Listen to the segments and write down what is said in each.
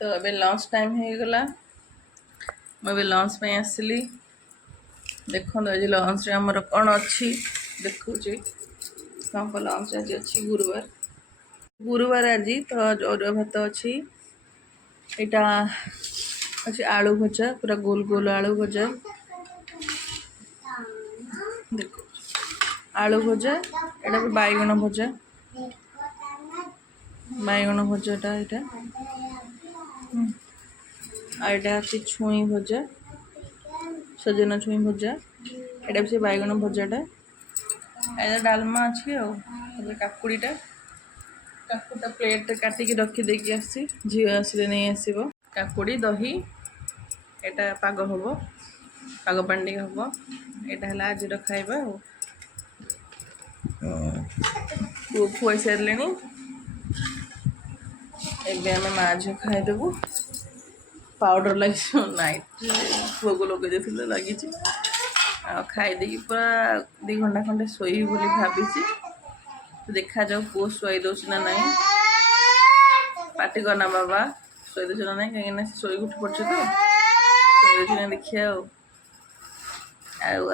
तो अबे lunch time हो गला मैं लंच पे आसली देखो आज लंच रे हमर कौन अच्छी देखुची कौन को लंच आज अच्छी गुरुवार आज तो अरुआ भात अच्छी यहाँ अच्छी आलू भजा पूरा गोल गोल आलू भजा देखो आलू भजा यहाँ भी बैगण भजा भजाटा यहाँ अच्छी छुई भजा सजना छुई भजा यहाँ भी से बैगण भजाटा यहाँ डालमा अच्छी काकुड़ीटा काकुटा प्लेट काटिकी रखीदेकी आसी झी आसिले नहीं आसब काकुड़ी दही यहाँ पाग हम पाग पांडी हम यहाँ है आज खाଇବା पुओ खुआई सारे एवं आम माँ झी खाईदेबू पाउडर लगे नाइट पुओ को लगे लगी खाईदे पूरा 2 घंटा खंडे शोई भावी देखा जाऊ पुओ शुई दौर ना ना पार्टी करना बाबा शुई दौर ना ना कहीं शोई उठी पड़े तो शुई देखिए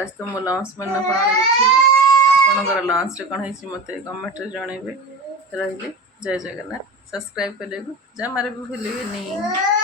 आज तो मो लंच मेन्यू कौन देखिए आपंकर लंच रे कौन है मत कमेंट जनइबे रही जय जगन्नाथ सब्सक्राइब करने को जमारे भी भूलिए नहीं।